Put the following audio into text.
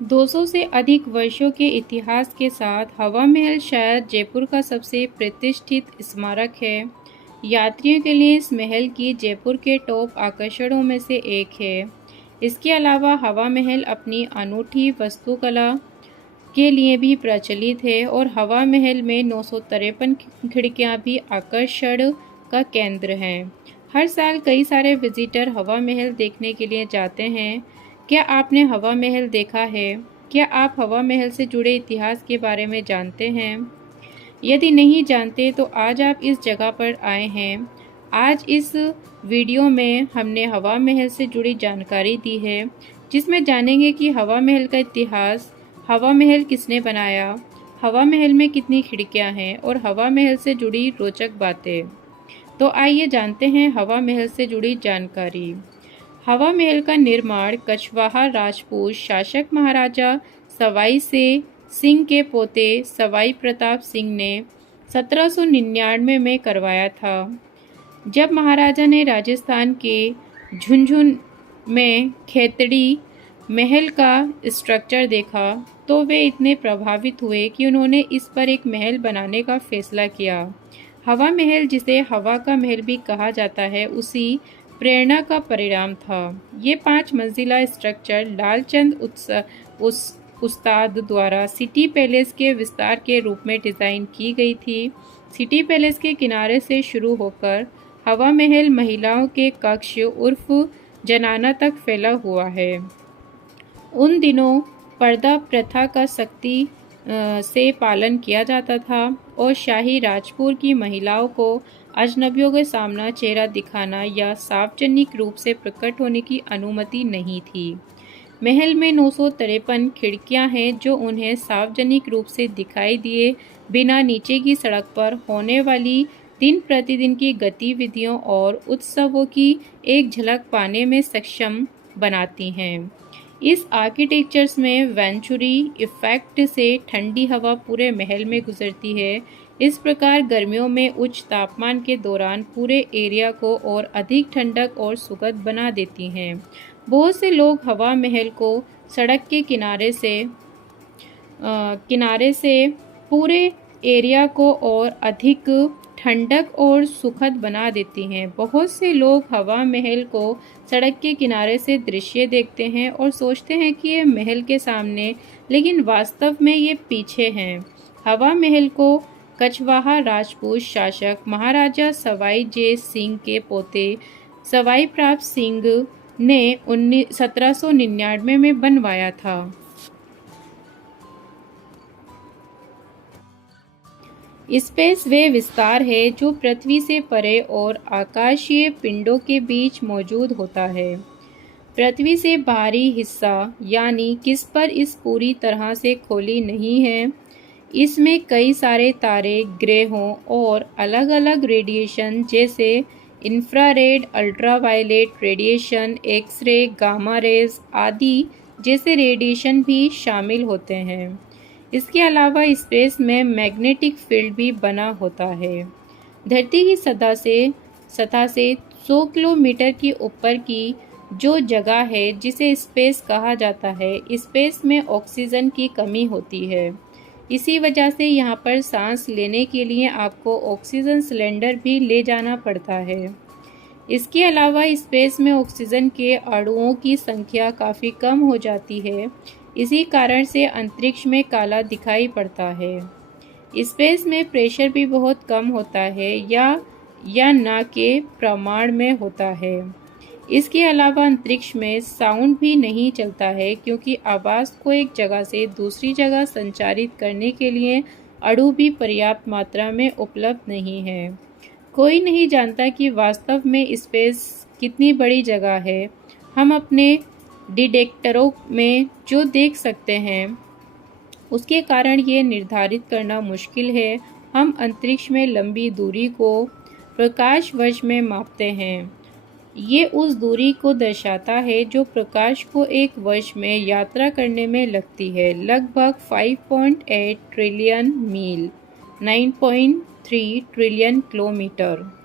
200 से अधिक वर्षों के इतिहास के साथ हवा महल शायद जयपुर का सबसे प्रतिष्ठित स्मारक है। यात्रियों के लिए इस महल की जयपुर के टॉप आकर्षणों में से एक है। इसके अलावा हवा महल अपनी अनूठी वास्तुकला के लिए भी प्रचलित है और हवा महल में 953 खिड़कियां भी आकर्षण का केंद्र हैं। हर साल कई सारे विजिटर हवा महल देखने के लिए जाते हैं। क्या आपने हवा महल देखा है? क्या आप हवा महल से जुड़े इतिहास के बारे में जानते हैं? यदि नहीं जानते तो आज आप इस जगह पर आए हैं। आज इस वीडियो में हमने हवा महल से जुड़ी जानकारी दी है, जिसमें जानेंगे कि हवा महल का इतिहास, हवा महल किसने बनाया, हवा महल में कितनी खिड़कियां हैं और हवा महल से जुड़ी रोचक बातें। तो आइए जानते हैं हवा महल से जुड़ी जानकारी। हवा महल का निर्माण कछवाहा राजपूत शासक महाराजा सवाई से सिंह के पोते सवाई प्रताप सिंह ने 1799 में करवाया था। जब महाराजा ने राजस्थान के झुंझुनू में खेतड़ी महल का स्ट्रक्चर देखा तो वे इतने प्रभावित हुए कि उन्होंने इस पर एक महल बनाने का फैसला किया। हवा महल, जिसे हवा का महल भी कहा जाता है, उसी प्रेरणा का परिणाम था। ये 5 मंजिला स्ट्रक्चर लालचंद उस्ताद द्वारा सिटी पैलेस के विस्तार के रूप में डिज़ाइन की गई थी। सिटी पैलेस के किनारे से शुरू होकर हवा महल महिलाओं के कक्ष उर्फ जनाना तक फैला हुआ है। उन दिनों पर्दा प्रथा का सख्ती से पालन किया जाता था और शाही राजपूत की महिलाओं को अजनबियों के सामने चेहरा दिखाना या सार्वजनिक रूप से प्रकट होने की अनुमति नहीं थी। महल में 953 खिड़कियां हैं जो उन्हें सार्वजनिक रूप से दिखाई दिए बिना नीचे की सड़क पर होने वाली दिन प्रतिदिन की गतिविधियों और उत्सवों की एक झलक पाने में सक्षम बनाती हैं। इस आर्किटेक्चर्स में वेंचुरी इफेक्ट से ठंडी हवा पूरे महल में गुजरती है। इस प्रकार गर्मियों में उच्च तापमान के दौरान पूरे एरिया को और अधिक ठंडक और सुखद बना देती हैं। बहुत से लोग हवा महल को सड़क के किनारे से पूरे एरिया को और अधिक ठंडक और सुखद बना देती हैं। बहुत से लोग हवा महल को सड़क के किनारे से दृश्य देखते हैं और सोचते हैं कि ये महल के सामने, लेकिन वास्तव में ये पीछे हैं। हवा महल को कछवाहा राजपूत शासक महाराजा सवाई जय सिंह के पोते सवाई प्रताप सिंह ने 1799 में बनवाया था। स्पेस वे विस्तार है जो पृथ्वी से परे और आकाशीय पिंडों के बीच मौजूद होता है। पृथ्वी से बाहरी हिस्सा यानी किस पर इस पूरी तरह से खोली नहीं है। इसमें कई सारे तारे, ग्रहों और अलग अलग रेडिएशन जैसे infrared, ultraviolet radiation, x-ray, gamma rays आदि जैसे रेडिएशन भी शामिल होते हैं। इसके अलावा स्पेस में मैग्नेटिक फील्ड भी बना होता है। धरती की सतह से 100 किलोमीटर के ऊपर की जो जगह है जिसे स्पेस कहा जाता है, स्पेस में ऑक्सीजन की कमी होती है। इसी वजह से यहाँ पर सांस लेने के लिए आपको ऑक्सीजन सिलेंडर भी ले जाना पड़ता है। इसके अलावा स्पेस में ऑक्सीजन के अणुओं की संख्या काफ़ी कम हो जाती है। इसी कारण से अंतरिक्ष में काला दिखाई पड़ता है। स्पेस में प्रेशर भी बहुत कम होता है या ना के प्रमाण में होता है। इसके अलावा अंतरिक्ष में साउंड भी नहीं चलता है क्योंकि आवाज़ को एक जगह से दूसरी जगह संचारित करने के लिए अणु भी पर्याप्त मात्रा में उपलब्ध नहीं है। कोई नहीं जानता कि वास्तव में स्पेस कितनी बड़ी जगह है। हम अपने डिटेक्टरों में जो देख सकते हैं उसके कारण ये निर्धारित करना मुश्किल है। हम अंतरिक्ष में लंबी दूरी को प्रकाश वर्ष में मापते हैं। ये उस दूरी को दर्शाता है जो प्रकाश को एक वर्ष में यात्रा करने में लगती है, लगभग 5.8 ट्रिलियन मील, 9.3 ट्रिलियन किलोमीटर।